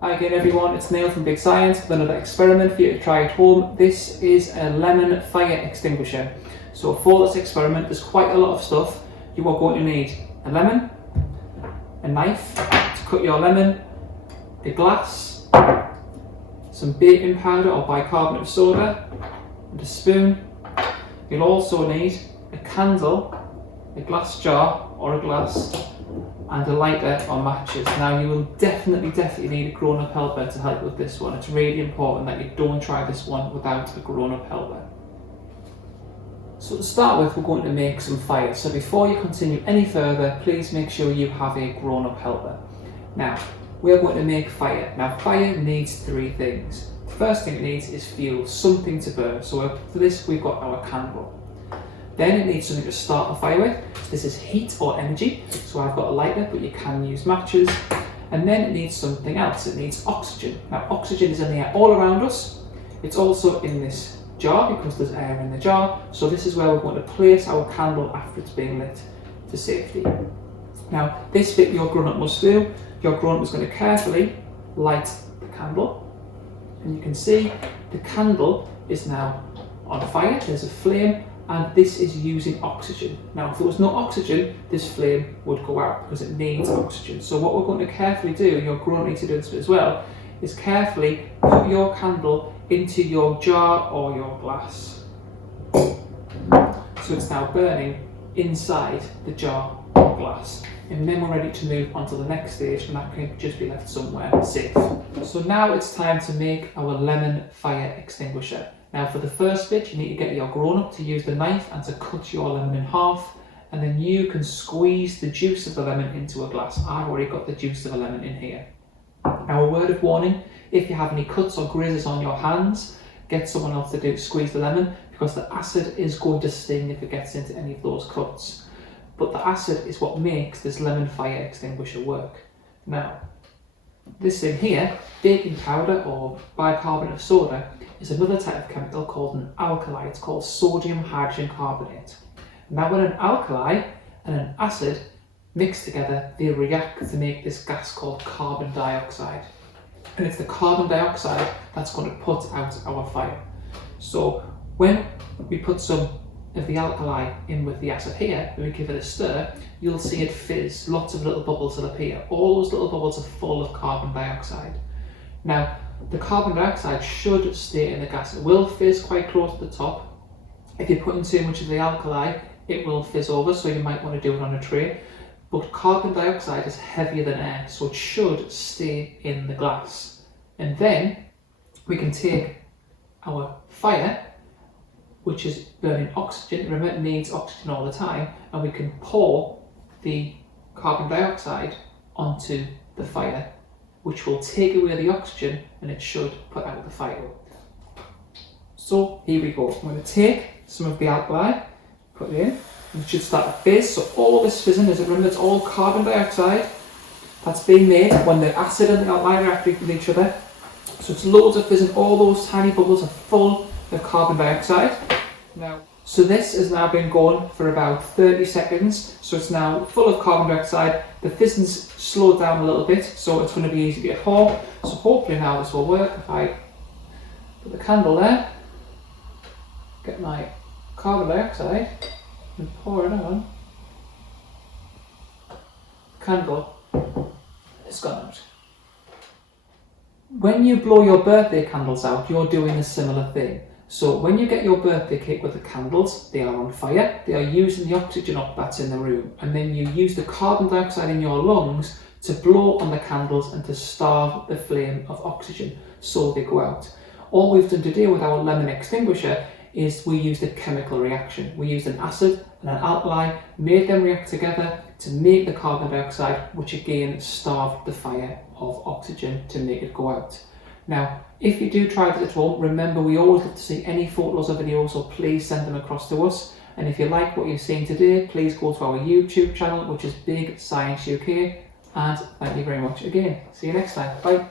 Hi again everyone, it's Neil from Big Science with another experiment for you to try at home. This is a lemon fire extinguisher. So for this experiment there's quite a lot of stuff. You are going to need a lemon, a knife to cut your lemon, a glass, some baking powder or bicarbonate of soda, and a spoon. You'll also need a candle, a glass jar or a glass, and a lighter or matches. Now you will definitely need a grown-up helper to help with this one. It's really important that you don't try this one without a grown-up helper. So to start with, we're going to make some fire. So before you continue any further, please make sure you have a grown-up helper. Now, we're going to make fire. Now fire needs three things. The first thing it needs is fuel, something to burn. So for this we've got our candle. Then it needs something to start the fire with. This is heat or energy. So I've got a lighter, but you can use matches. And then it needs something else. It needs oxygen. Now oxygen is in the air all around us. It's also in this jar because there's air in the jar. So this is where we're going to place our candle after it's being lit for safety. Now this bit your grown-up must do. Your grown-up is going to carefully light the candle. And you can see the candle is now on fire. There's a flame. And this is using oxygen. Now, if there was no oxygen, this flame would go out because it needs oxygen. So what we're going to carefully do, you're going to need to do this as well, is carefully put your candle into your jar or your glass. So it's now burning inside the jar or glass. And then we're ready to move on to the next stage, and that can just be left somewhere safe. So now it's time to make our lemon fire extinguisher. Now for the first bit, you need to get your grown-up to use the knife and to cut your lemon in half, and then you can squeeze the juice of the lemon into a glass. I've already got the juice of a lemon in here. Now a word of warning, if you have any cuts or grazes on your hands, get someone else to squeeze the lemon, because the acid is going to sting if it gets into any of those cuts. But the acid is what makes this lemon fire extinguisher work. Now, this in here, baking powder or bicarbonate of soda, is another type of chemical called an alkali. It's called sodium hydrogen carbonate. Now when an alkali and an acid mix together, they react to make this gas called carbon dioxide. And it's the carbon dioxide that's going to put out our fire. So when we put some of the alkali in with the acid here, and we give it a stir, you'll see it fizz. Lots of little bubbles will appear. All those little bubbles are full of carbon dioxide. Now, the carbon dioxide should stay in the gas. It will fizz quite close to the top. If you put in too much of the alkali, it will fizz over, so you might want to do it on a tray. But carbon dioxide is heavier than air, so it should stay in the glass. And then we can take our fire, which is burning oxygen. Remember, it needs oxygen all the time, and we can pour the carbon dioxide onto the fire, which will take away the oxygen, and it should put out the fire. So here we go. I'm going to take some of the alkali, put it in, and it should start to fizz. So all this fizzing is, remember, it's all carbon dioxide that's being made when the acid and the alkali react with each other. So it's loads of fizzing. All those tiny bubbles are full of carbon dioxide. Now, so this has now been going for about 30 seconds. So it's now full of carbon dioxide. The fizzing's slowed down a little bit, so it's going to be easy to get pour. So hopefully now this will work. If I put the candle there, get my carbon dioxide and pour it on, the candle has gone out. When you blow your birthday candles out, you're doing a similar thing. So when you get your birthday cake with the candles, they are on fire, they are using the oxygen up that's in the room, and then you use the carbon dioxide in your lungs to blow on the candles and to starve the flame of oxygen so they go out. All we've done today with our lemon extinguisher is we used a chemical reaction. We used an acid and an alkali, made them react together to make the carbon dioxide, which again starved the fire of oxygen to make it go out. Now, if you do try this at home, remember we always love to see any photos or videos, so please send them across to us. And if you like what you've seen today, please go to our YouTube channel, which is Big Science UK. And thank you very much again. See you next time. Bye.